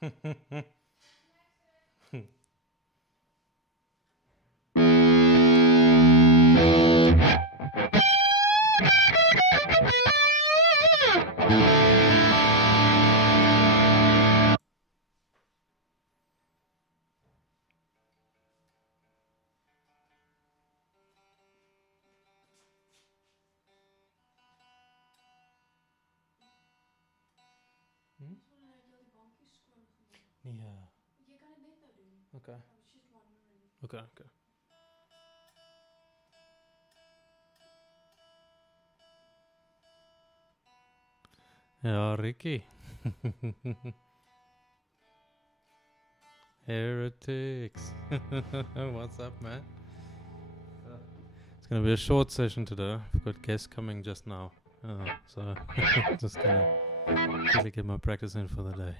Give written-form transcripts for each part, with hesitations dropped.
Hm? Ja. Oké. Oké, oké. Ja, Ricky. Heretics. What's up, man? It's gonna be a short session today. I've got guests coming just now. So just gonna quickly get my practice in for the day.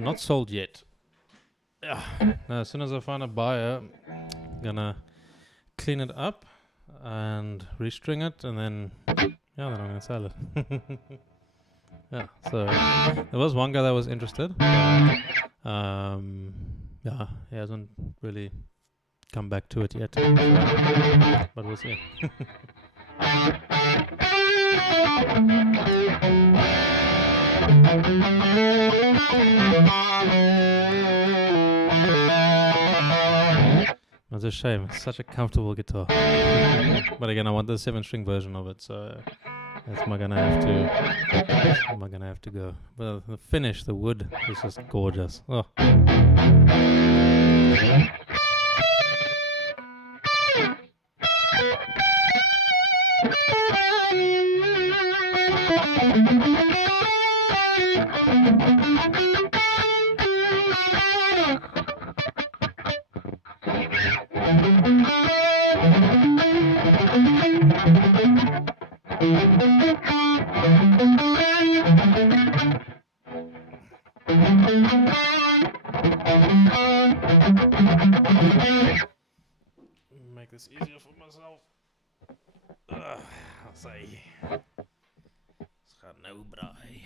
Not sold yet. Yeah. Now, as soon as I find a buyer, I'm gonna clean it up and restring it, and then then I'm gonna sell it. Yeah. So there was one guy that was interested. But, he hasn't really come back to it yet. So, but we'll see. It's a shame. It's such a comfortable guitar. But again, I want the 7-string version of it, so that's am I gonna have to go. But the finish, the wood is just gorgeous. Oh. Make this easier for myself. I'll say. Het gaat nou braai.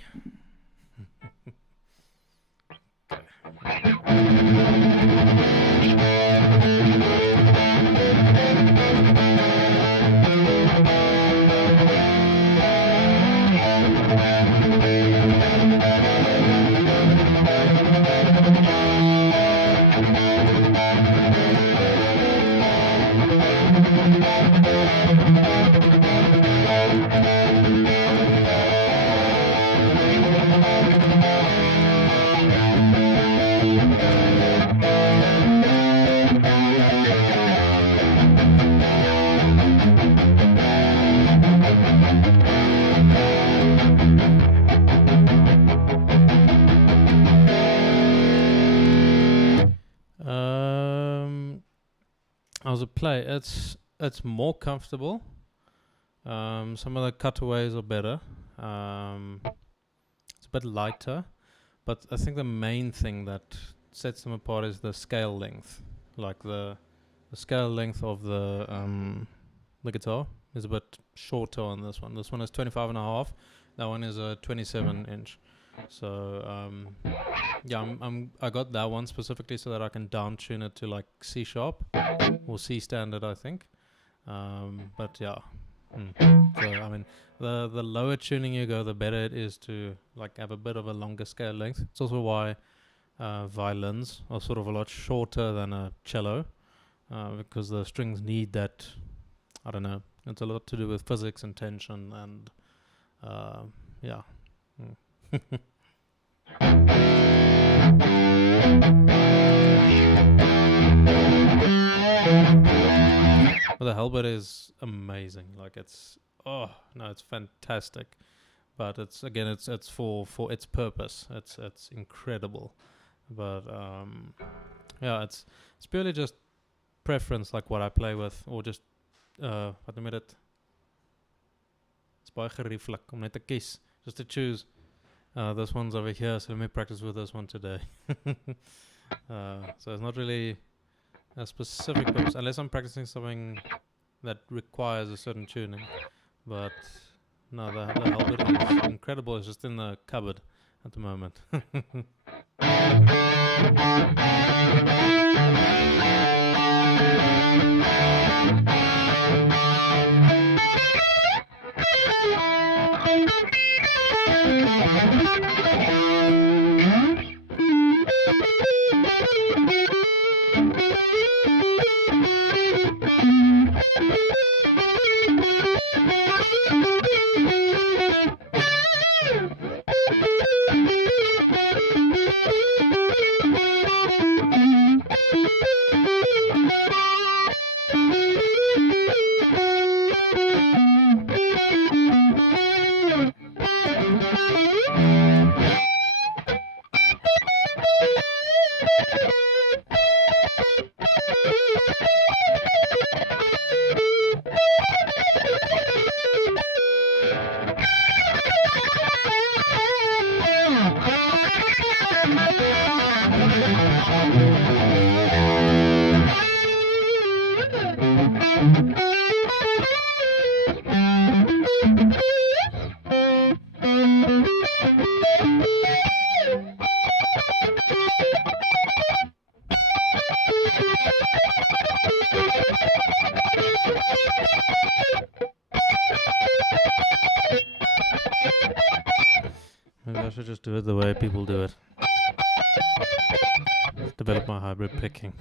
As a play, it's more comfortable. Some of the cutaways are better. It's a bit lighter, but I think the main thing that sets them apart is the scale length. Like the scale length of the guitar is a bit shorter on this one. This one is 25.5. That one is a 27-inch. So I got that one specifically so that I can down tune it to like C sharp or C standard, I think. But yeah. So I mean, the lower tuning you go, the better it is to like have a bit of a longer scale length. It's also why violins are sort of a lot shorter than a cello, because the strings need that. I don't know. It's a lot to do with physics and tension and yeah. But the Hellbird is amazing. Like it's fantastic. But it's for its purpose. It's incredible. But yeah, it's purely just preference, like what I play with, or just wat noem jy dit? It's baie gerieflik om net te kies, just to choose. This one's over here, so let me practice with this one today. So it's not really a specific purpose, unless I'm practicing something that requires a certain tuning. But no, the algorithm is incredible. It's just in the cupboard at the moment. Maybe I should just do it the way people do it. Develop my hybrid picking.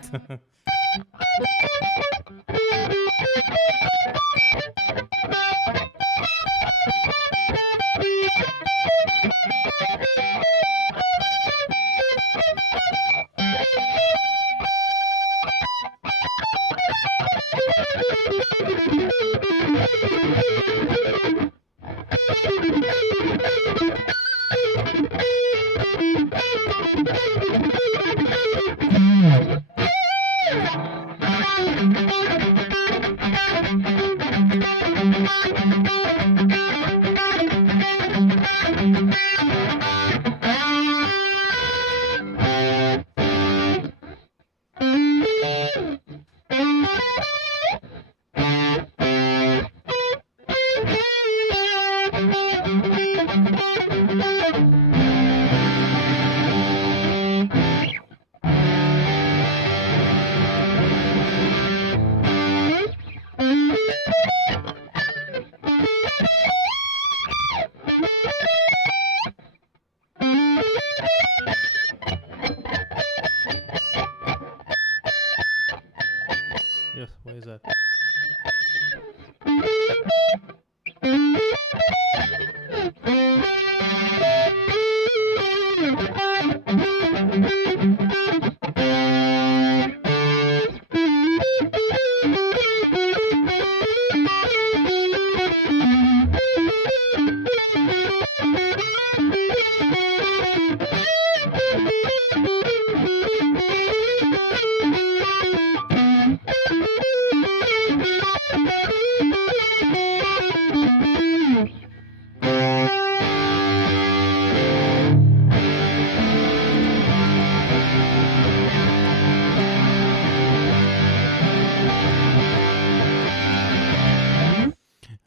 Yes, where is that?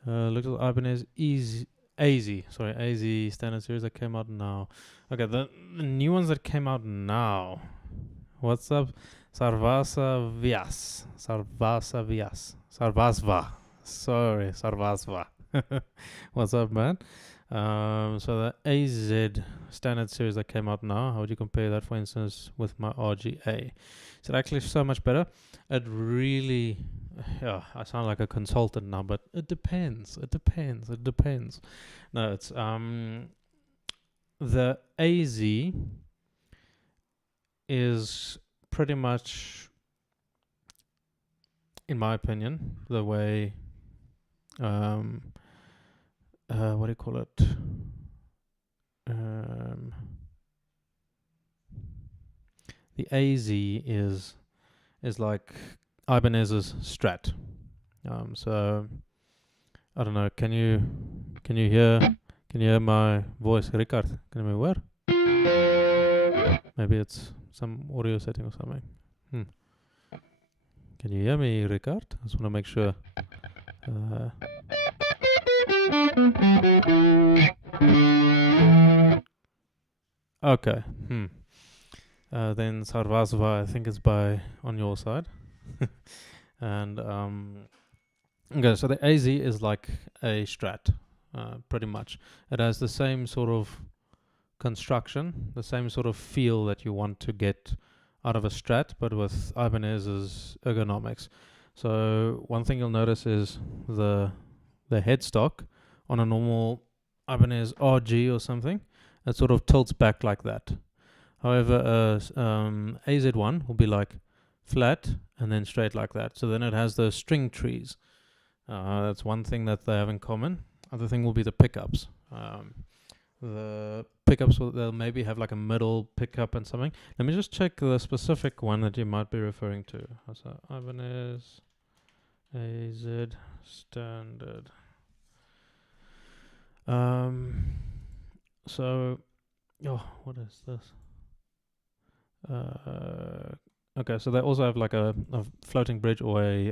Little Ibanez AZ standard series that came out now. Okay, the new ones that came out now. What's up? Sarvasa Vyas. Sorry, Sarvasva. What's up, man? So the AZ standard series that came out now, how would you compare that, for instance, with my RGA? Is it actually so much better? It really, yeah, I sound like a consultant now, but it depends. No, it's the AZ is pretty much, in my opinion, the way what do you call it? the AZ is like Ibanez's Strat. So I don't know. Can you hear my voice, Ricard? Can you hear? Maybe it's some audio setting or something. Can you hear me, Ricard? I just want to make sure. Okay. Then Sarvasva, I think it's by on your side. And okay, so the AZ is like a Strat, pretty much. It has the same sort of construction, the same sort of feel that you want to get out of a Strat, but with Ibanez's ergonomics. So one thing you'll notice is the headstock on a normal Ibanez RG or something, it sort of tilts back like that. However, AZ1 will be like flat and then straight like that. So then it has those string trees. That's one thing that they have in common. Other thing will be the pickups. The pickups they'll maybe have like a middle pickup and something. Let me just check the specific one that you might be referring to. So Ibanez AZ standard. So, what is this? Okay, so they also have like a floating bridge or a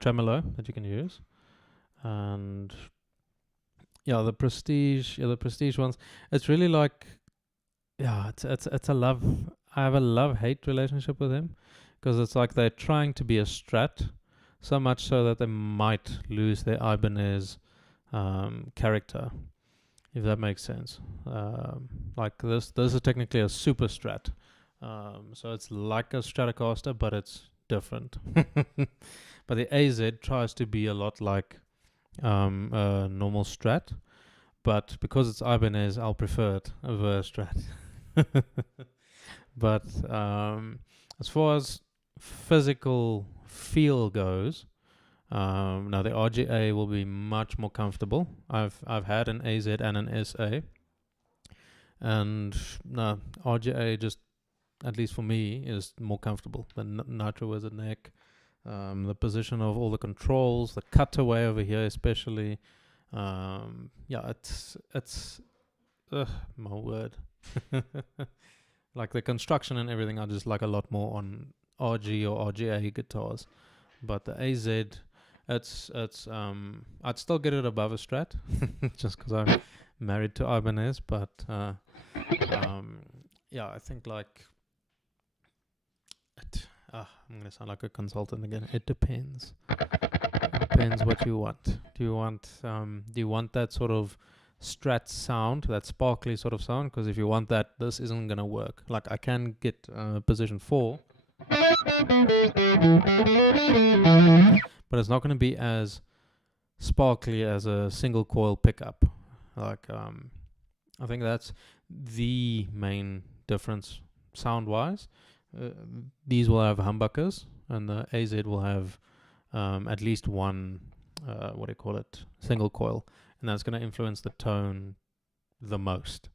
tremolo that you can use, and the prestige ones. It's really like, it's a love. I have a love-hate relationship with him because it's like they're trying to be a Strat, so much so that they might lose their Ibanez character, if that makes sense. Like this is technically a super Strat. So it's like a Stratocaster, but it's different. But the AZ tries to be a lot like a normal Strat, but because it's Ibanez, I'll prefer it over a Strat. But as far as physical feel goes, now the RGA will be much more comfortable. I've had an AZ and an SA, and no, RGA just, at least for me, is more comfortable. The Nitro Wizard neck, the position of all the controls, the cutaway over here especially. It's my word. Like the construction and everything, I just like a lot more on RG or RGA guitars. But the AZ, it's I'd still get it above a Strat, just because I'm married to Ibanez. But I think like I'm gonna sound like a consultant again. It depends. Depends what you want. Do you want that sort of Strat sound, that sparkly sort of sound? Because if you want that, this isn't gonna work. Like I can get position 4, but it's not gonna be as sparkly as a single coil pickup. Like I think that's the main difference sound wise. These will have humbuckers, and the AZ will have at least one single coil, and that's going to influence the tone the most.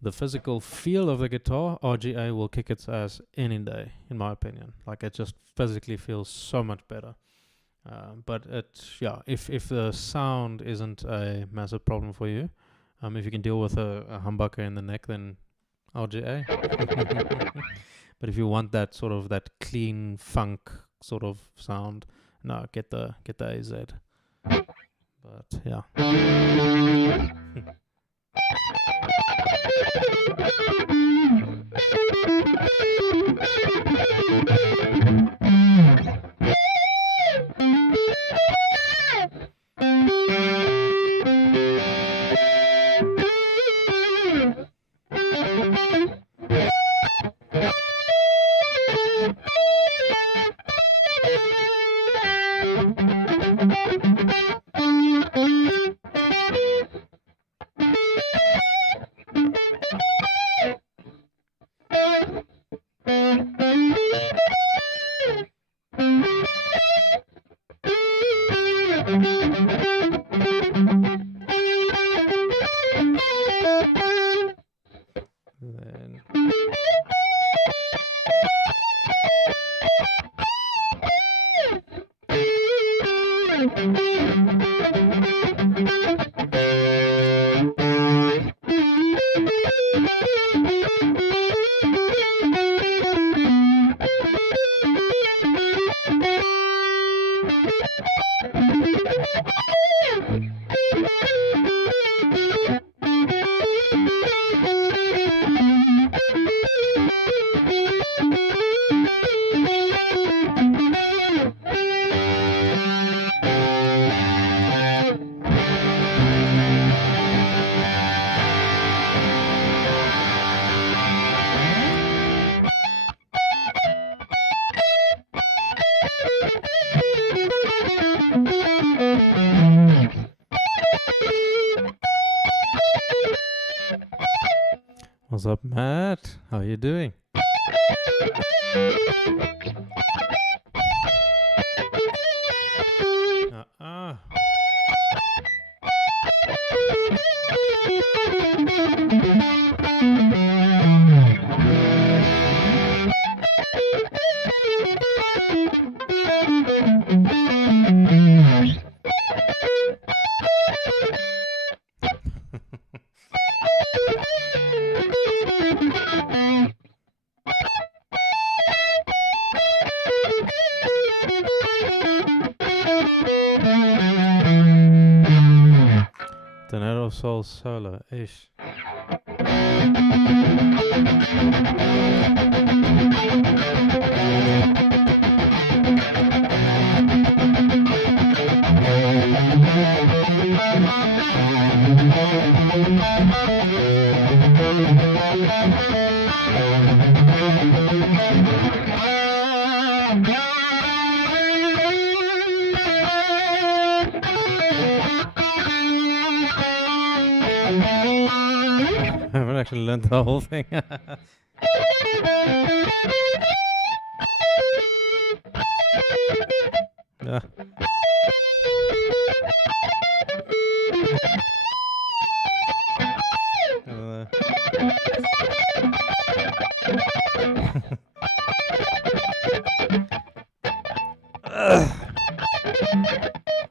The physical feel of the guitar, RGA will kick its ass any day, in my opinion. Like it just physically feels so much better. But if the sound isn't a massive problem for you, if you can deal with a humbucker in the neck, then RGA. But if you want that sort of that clean funk sort of sound, no, get the AZ. But yeah. What's up, Matt? How are you doing? Uh-uh. Tornado of Soul solo ish. I haven't actually learned the whole thing. Yeah.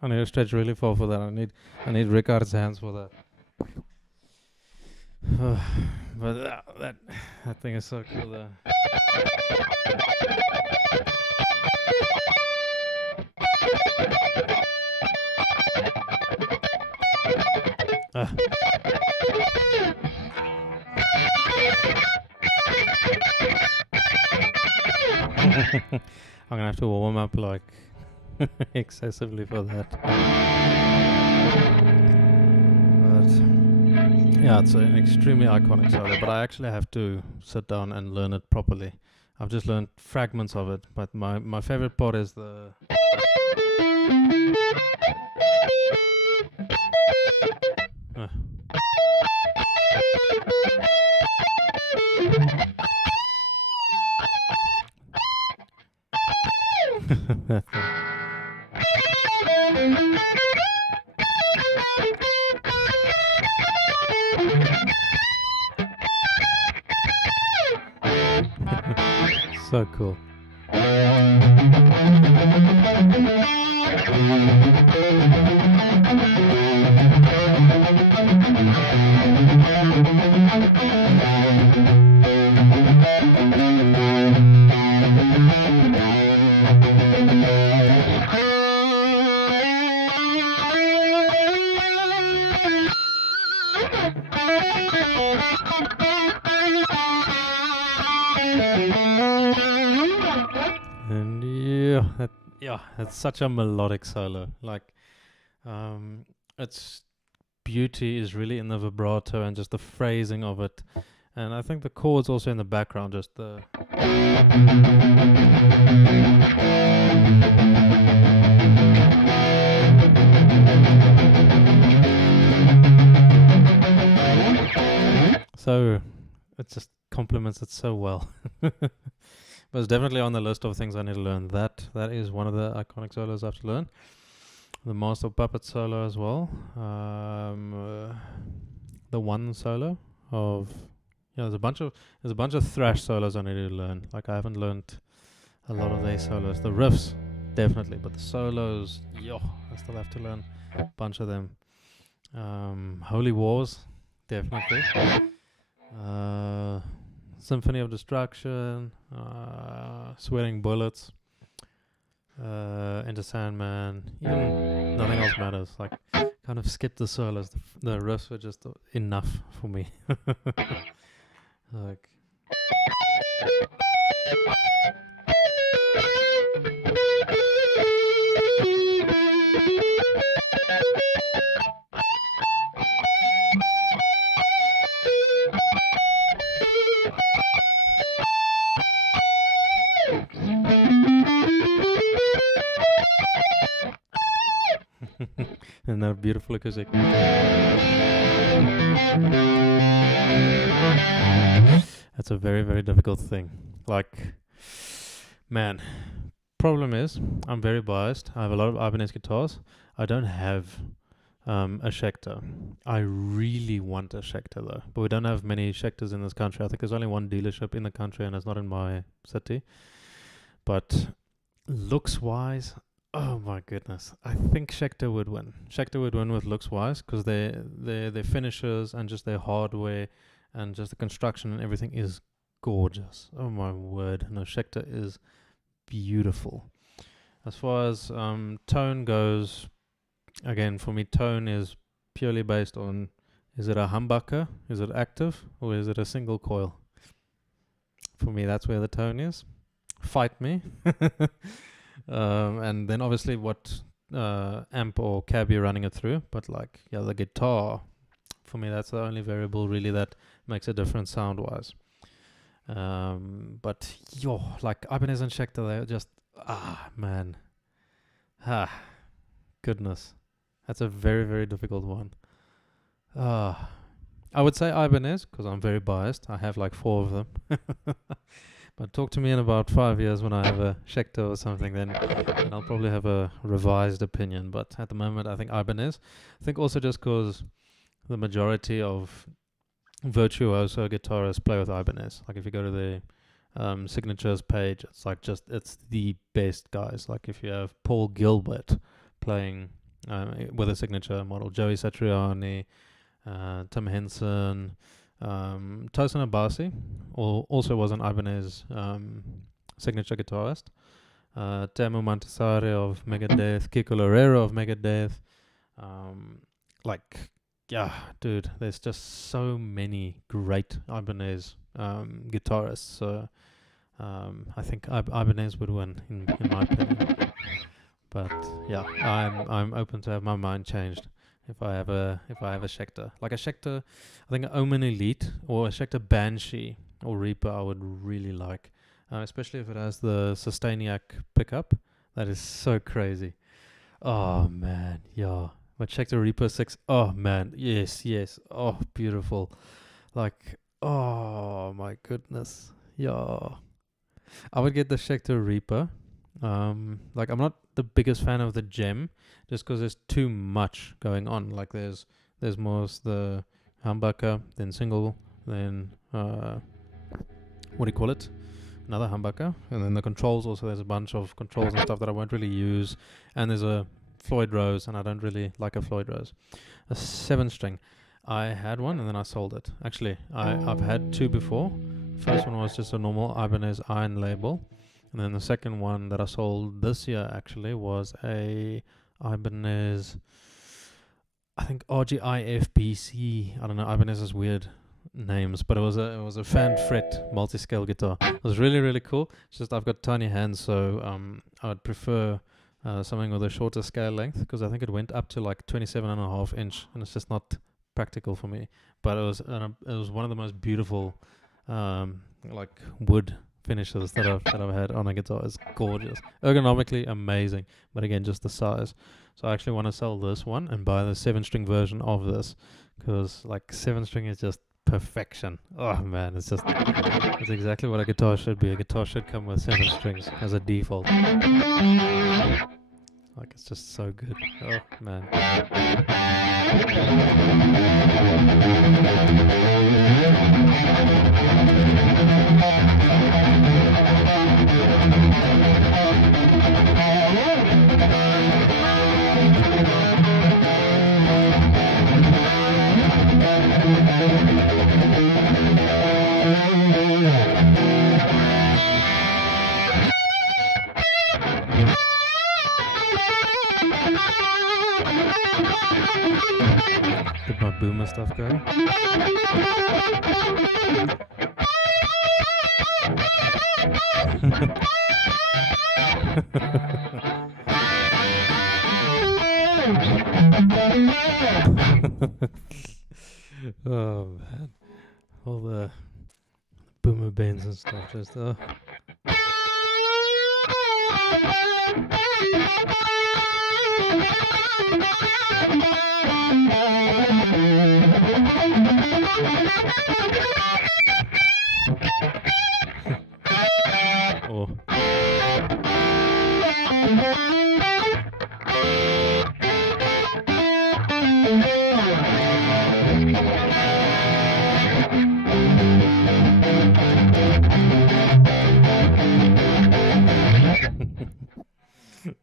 I need to stretch really far for that. I need Ricard's hands for that. But that thing is so cool though. I'm gonna have to warm up like excessively for that. But yeah, it's an extremely iconic solo, but I actually have to sit down and learn it properly. I've just learned fragments of it, but my favorite part is the that thing. So cool. And that's such a melodic solo. Like, its beauty is really in the vibrato and just the phrasing of it. And I think the chords also in the background, just the so it just complements it so well. But it's definitely on the list of things I need to learn. That is one of the iconic solos I have to learn. The Master of Puppets solo as well. The one solo of there's a bunch of thrash solos I need to learn. Like I haven't learned a lot of their solos. The riffs definitely, but the solos, I still have to learn a bunch of them. Holy Wars, definitely. Symphony of Destruction, Sweating Bullets, Enter Sandman, even Nothing Else Matters. Like, kind of skip the solos. The riffs were just enough for me. Like. And that beautiful acoustic. That's a very, very difficult thing. Like, man, problem is, I'm very biased. I have a lot of Ibanez guitars. I don't have a Schecter. I really want a Schecter though, but we don't have many Schecters in this country. I think there's only one dealership in the country, and it's not in my city. But looks wise, oh my goodness, I think Schecter would win. Schecter would win with looks wise because their finishes and just their hardware and just the construction and everything is gorgeous. Oh my word, no, Schecter is beautiful. As far as tone goes, again, for me, tone is purely based on, is it a humbucker, is it active, or is it a single coil? For me, that's where the tone is. Fight me. And then obviously what amp or cab you're running it through. But like, yeah, the guitar, for me, that's the only variable really that makes a difference sound-wise. But yo, like Ibanez and Schecter, they're just, man. Goodness. That's a very, very difficult one. I would say Ibanez because I'm very biased. I have like 4 of them. But talk to me in about 5 years when I have a Schecter or something, then I'll probably have a revised opinion. But at the moment, I think Ibanez. I think also just because the majority of virtuoso guitarists play with Ibanez. Like if you go to the signatures page, it's like it's the best guys. Like if you have Paul Gilbert playing with a signature model, Joey Satriani, Tim Henson, Tosin Abasi also was an Ibanez signature guitarist. Temu Mantasari of Megadeth, Kiko Loureiro of Megadeth. Yeah, dude, there's just so many great Ibanez guitarists. So I think Ibanez would win in my opinion. But yeah, I'm open to have my mind changed if I have a Schecter. Like a Schecter, I think an Omen Elite or a Schecter Banshee or Reaper I would really like, especially if it has the Sustainiac pickup. That is so crazy. Oh man, yeah. But Schecter Reaper 6, oh man, yes. Oh, beautiful. Like, oh my goodness. Yeah. I would get the Schecter Reaper. Like I'm not the biggest fan of the Gem just because there's too much going on. Like there's more the humbucker, then single, then what do you call it? Another humbucker, and then the controls also. There's a bunch of controls and stuff that I won't really use, and there's a Floyd Rose, and I don't really like a Floyd Rose. A 7-string. I had one and then I sold it. Actually, I've had 2 before. First one was just a normal Ibanez Iron label. And then the second one that I sold this year actually was a Ibanez, I think RGIFBC. I don't know, Ibanez is weird names, but it was a fan fret multi-scale guitar. It was really, really cool. It's just I've got tiny hands, so I would prefer something with a shorter scale length because I think it went up to like 27.5 inch, and it's just not practical for me. But it was one of the most beautiful like wood finishes that I've had on a guitar. It's gorgeous, ergonomically amazing, but again, just the size. So I actually want to sell this one and buy the 7-string version of this because like 7-string is just perfection. Oh man, it's exactly what a guitar should be. A guitar should come with 7 strings as a default. Like it's just so good. Oh man. Get my boomer stuff going. Oh man, all the boomer bands and stuff just Oh.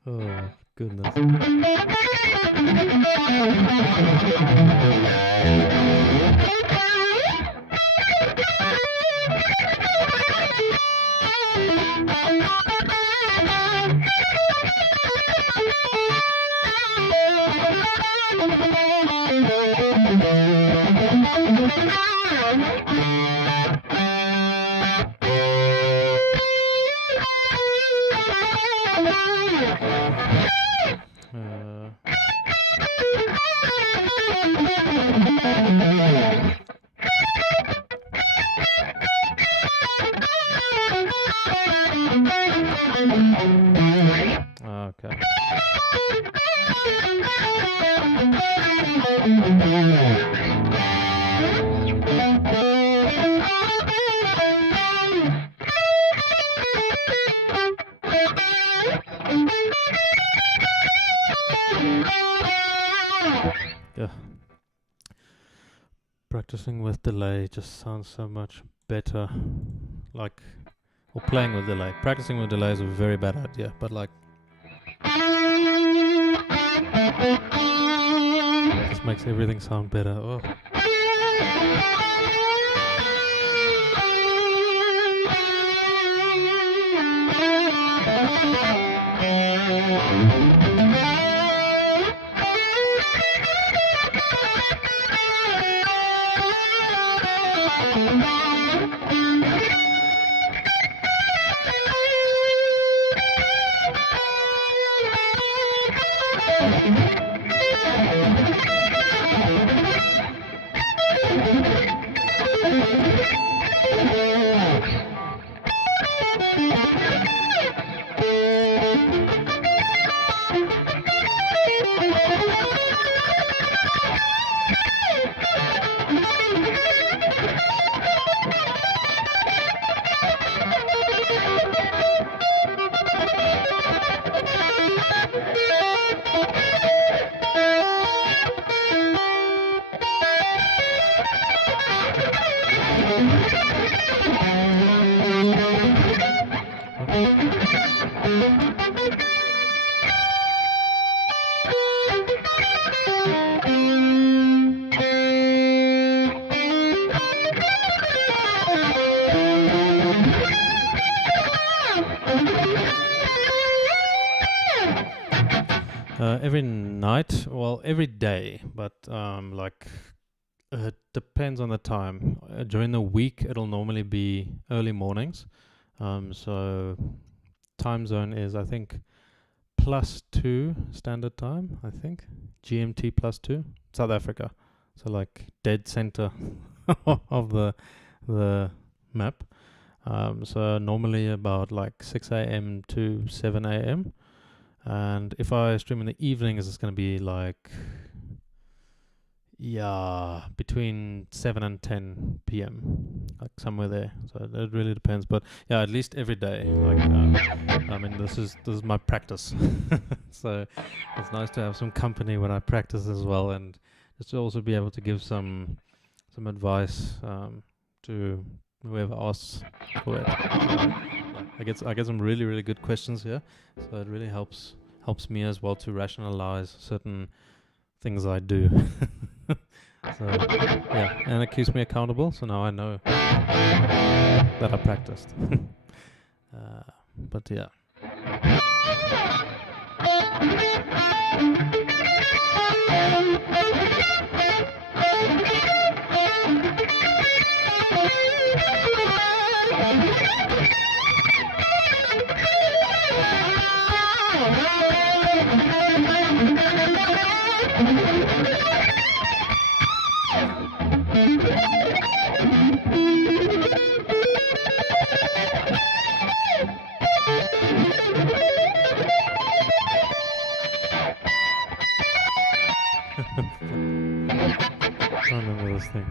Oh, goodness. Okay. Yeah. Practicing with delay just sounds so much better. Like, or playing with delay. Practicing with delay is a very bad idea, but like, just makes everything sound better. Oh. Every night, well, every day, but like it depends on the time. During the week, it'll normally be early mornings. So time zone is, I think, +2 standard time. I think GMT +2, South Africa. So like dead center of the map. So normally about like 6 a.m. to 7 a.m. And if I stream in the evenings, it's going to be like, yeah, between 7 and 10 p.m., like somewhere there. So it really depends. But yeah, at least every day. Like, I mean, this is my practice. So it's nice to have some company when I practice as well, and just to also be able to give some advice to whoever asks for it. I get some really, really good questions here, so it really helps me as well to rationalize certain things I do. So yeah, and it keeps me accountable. So now I know that I practiced. But yeah. thing.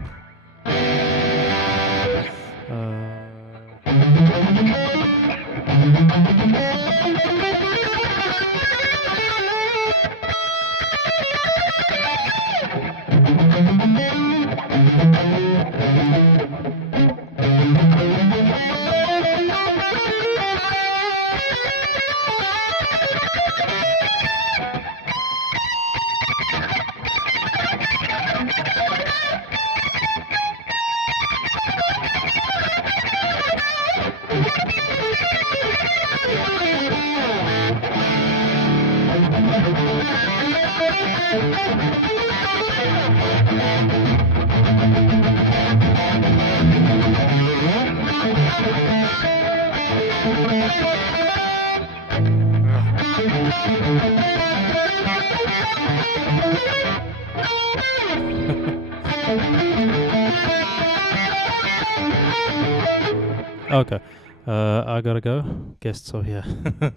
Okay, I gotta go. Guests are here.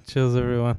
Cheers, everyone.